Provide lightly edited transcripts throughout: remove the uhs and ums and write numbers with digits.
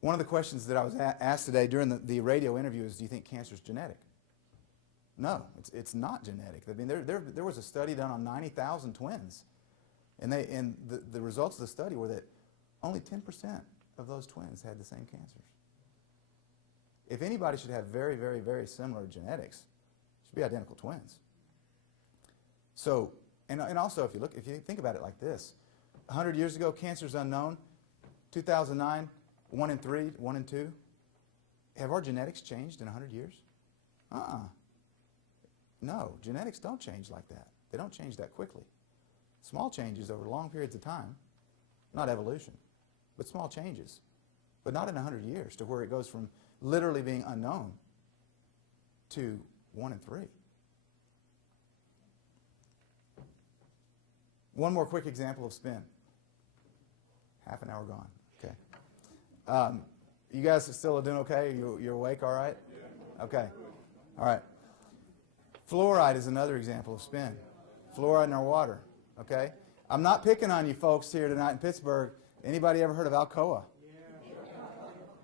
One of the questions that I was asked today during the radio interview is, do you think cancer is genetic? No, it's not genetic. I mean, there was a study done on 90,000 twins, and the results of the study were that only 10% of those twins had the same cancers. If anybody should have very, very, very similar genetics, it should be identical twins. So, and also if you think about it like this, 100 years ago, cancer's unknown. 2009, 1 in 3, 1 in 2. Have our genetics changed in 100 years? No, genetics don't change like that. They don't change that quickly. Small changes over long periods of time, not evolution, but small changes. But not in 100 years to where it goes from literally being unknown to 1 in 3. One more quick example of spin. Half an hour gone. Okay. You guys are still doing okay? You're awake all right? Okay. All right. Fluoride is another example of spin. Fluoride in our water. Okay? I'm not picking on you folks here tonight in Pittsburgh. Anybody ever heard of Alcoa?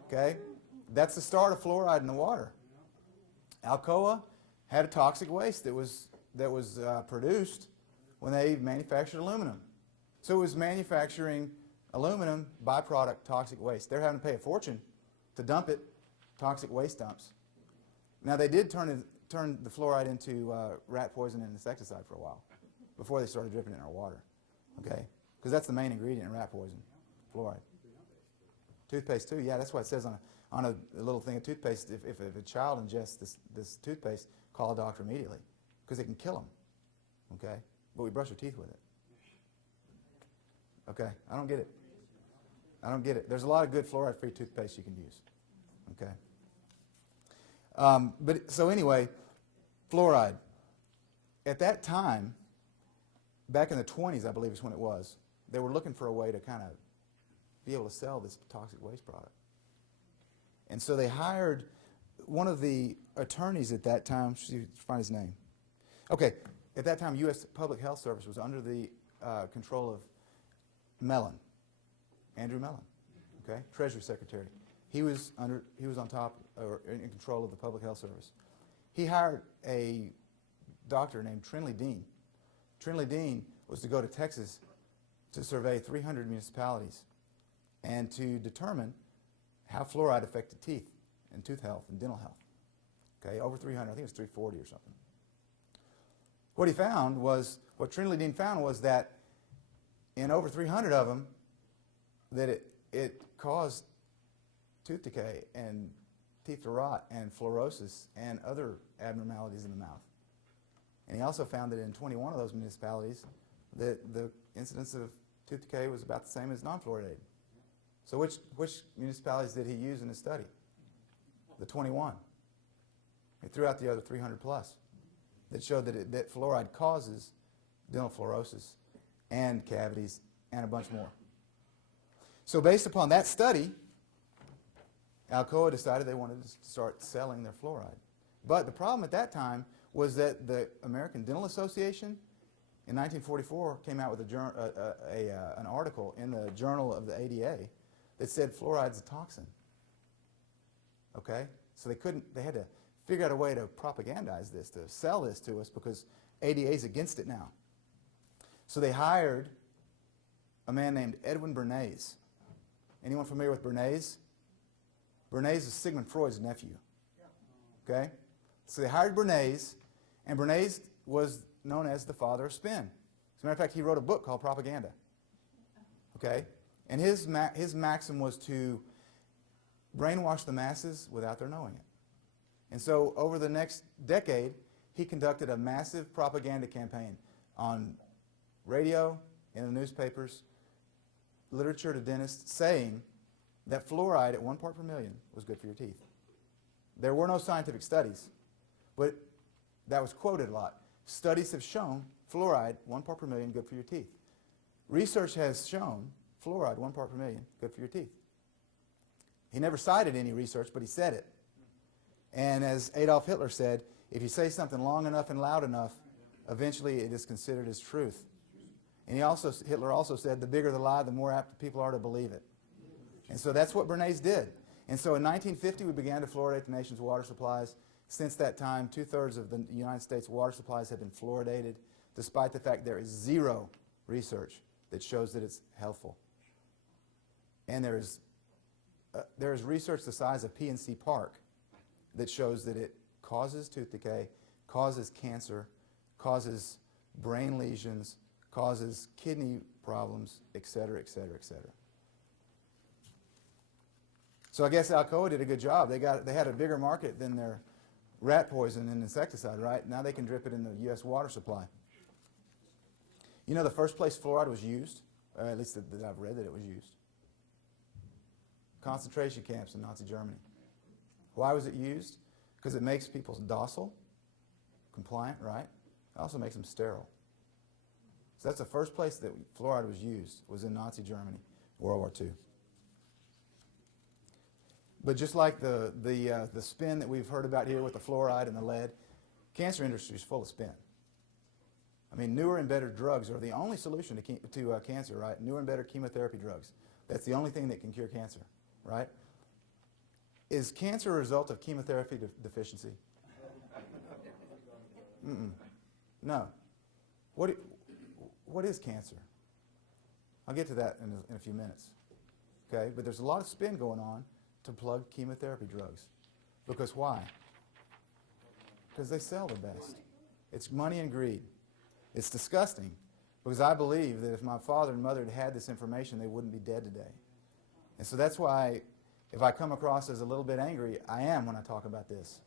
Okay? That's the start of fluoride in the water. Alcoa had a toxic waste that was produced when they manufactured aluminum. So it was manufacturing aluminum byproduct toxic waste. They're having to pay a fortune to dump it, toxic waste dumps. Now they did turn the fluoride into rat poison and insecticide for a while before they started dripping it in our water. Okay? Because that's the main ingredient in rat poison, fluoride. Toothpaste too, yeah, that's what it says on a little thing of toothpaste. If a child ingests this toothpaste, call a doctor immediately because it can kill them. Okay? But we brush our teeth with it. Okay? I don't get it. I don't get it. There's a lot of good fluoride-free toothpaste you can use. Okay? But so anyway, fluoride. At that time, back in the 20s, I believe is when it was, they were looking for a way to kind of be able to sell this toxic waste product. And so they hired one of the attorneys at that time, find his name. Okay, at that time, U.S. Public Health Service was under the control of Mellon, Andrew Mellon, okay, Treasury Secretary. He was on top or in control of the Public Health Service. He hired a doctor named Trinley Dean. Trinley Dean was to go to Texas to survey 300 municipalities and to determine how fluoride affected teeth and tooth health and dental health. Okay, over 300, I think it was 340 or something. What Trinley Dean found was that in over 300 of them, that it caused tooth decay and teeth to rot and fluorosis and other abnormalities in the mouth. And he also found that in 21 of those municipalities, that the incidence of tooth decay was about the same as non-fluoridated. So which municipalities did he use in his study? The 21. He threw out the other 300 plus that showed that fluoride causes dental fluorosis and cavities and a bunch more. So based upon that study, Alcoa decided they wanted to start selling their fluoride. But the problem at that time was that the American Dental Association in 1944 came out with an article in the Journal of the ADA that said fluoride's a toxin. Okay? So they had to figure out a way to propagandize this, to sell this to us because ADA's against it now. So they hired a man named Edwin Bernays. Anyone familiar with Bernays? Bernays is Sigmund Freud's nephew. Okay? So they hired Bernays, and Bernays was known as the father of spin. As a matter of fact, he wrote a book called Propaganda. Okay? And his maxim was to brainwash the masses without their knowing it. And so over the next decade, he conducted a massive propaganda campaign on radio, in the newspapers, literature to dentists, saying that fluoride at 1 part per million was good for your teeth. There were no scientific studies, but that was quoted a lot. Studies have shown fluoride, 1 part per million, good for your teeth. Research has shown fluoride, 1 part per million, good for your teeth. He never cited any research, but he said it. And as Adolf Hitler said, if you say something long enough and loud enough, eventually it is considered as truth. And Hitler also said, the bigger the lie, the more apt people are to believe it. And so that's what Bernays did. And so in 1950, we began to fluoridate the nation's water supplies. Since that time, 2/3 of the United States water supplies have been fluoridated, despite the fact there is zero research that shows that it's healthful. And there is research the size of PNC Park that shows that it causes tooth decay, causes cancer, causes brain lesions, causes kidney problems, et cetera, et cetera, et cetera. So I guess Alcoa did a good job. They had a bigger market than their rat poison and insecticide, right? Now they can drip it in the U.S. water supply. You know the first place fluoride was used, or at least that I've read that it was used? Concentration camps in Nazi Germany. Why was it used? Because it makes people docile, compliant, right? It also makes them sterile. So that's the first place that fluoride was used, was in Nazi Germany, World War II. But just like the spin that we've heard about here with the fluoride and the lead, cancer industry is full of spin. I mean, newer and better drugs are the only solution to cancer, right? Newer and better chemotherapy drugs. That's the only thing that can cure cancer, right? Is cancer a result of chemotherapy deficiency? No. What is cancer? I'll get to that in a few minutes. Okay, but there's a lot of spin going on to plug chemotherapy drugs. Because why? Because they sell the best. It's money and greed. It's disgusting, because I believe that if my father and mother had had this information, they wouldn't be dead today. And so that's why, if I come across as a little bit angry, I am when I talk about this.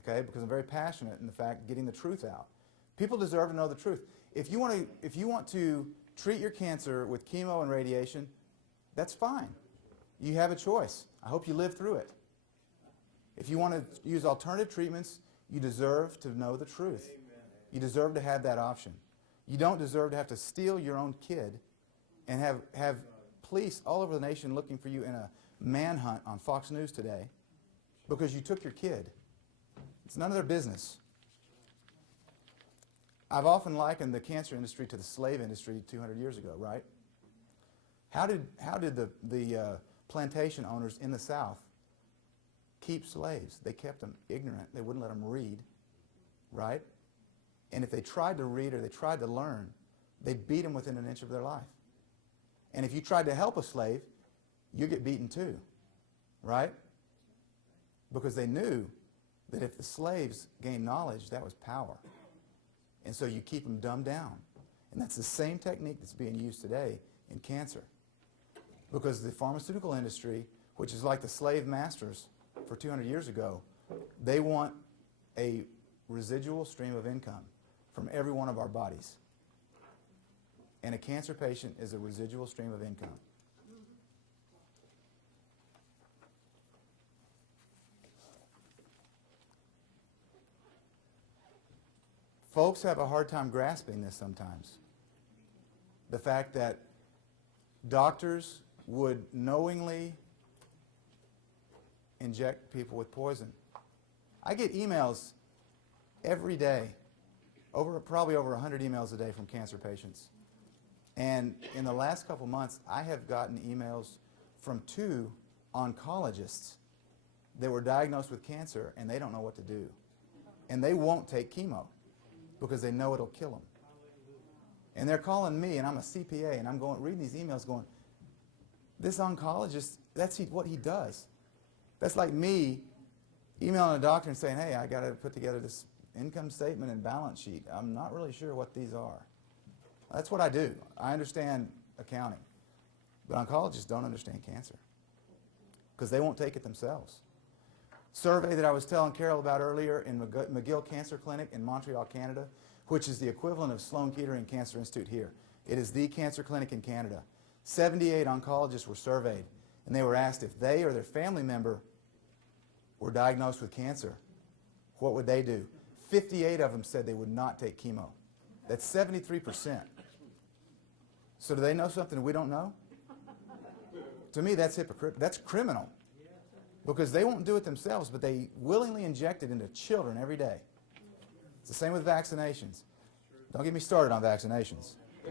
Okay, because I'm very passionate in the fact getting the truth out. People deserve to know the truth. If you want to treat your cancer with chemo and radiation, that's fine. You have a choice. I hope you live through it. If you want to use alternative treatments, you deserve to know the truth. Amen. You deserve to have that option. You don't deserve to have to steal your own kid and have police all over the nation looking for you in a manhunt on Fox News today because you took your kid. It's none of their business. I've often likened the cancer industry to the slave industry 200 years ago, right? How did the plantation owners in the South keep slaves? They kept them ignorant. They wouldn't let them read, right? And if they tried to read or they tried to learn, they'd beat them within an inch of their life. And if you tried to help a slave, you get beaten too, right? Because they knew that if the slaves gained knowledge, that was power. And so you keep them dumbed down. And that's the same technique that's being used today in cancer. Because the pharmaceutical industry, which is like the slave masters for 200 years ago, they want a residual stream of income from every one of our bodies. And a cancer patient is a residual stream of income. Folks have a hard time grasping this sometimes. The fact that doctors would knowingly inject people with poison. I get emails every day, probably over 100 emails a day from cancer patients. And in the last couple months, I have gotten emails from 2 oncologists that were diagnosed with cancer and they don't know what to do. And they won't take chemo because they know it'll kill them. And they're calling me, and I'm a CPA, and I'm reading these emails going, this oncologist, that's what he does. That's like me emailing a doctor and saying, hey, I got to put together this income statement and balance sheet. I'm not really sure what these are. That's what I do. I understand accounting. But oncologists don't understand cancer because they won't take it themselves. Survey that I was telling Carol about earlier in McGill Cancer Clinic in Montreal, Canada, which is the equivalent of Sloan Kettering Cancer Institute here. It is the cancer clinic in Canada. 78 oncologists were surveyed, and they were asked if they or their family member were diagnosed with cancer, what would they do? 58 of them said they would not take chemo. That's 73%. So do they know something we don't know? To me, that's hypocritical. That's criminal. Because they won't do it themselves, but they willingly inject it into children every day. It's the same with vaccinations. Don't get me started on vaccinations.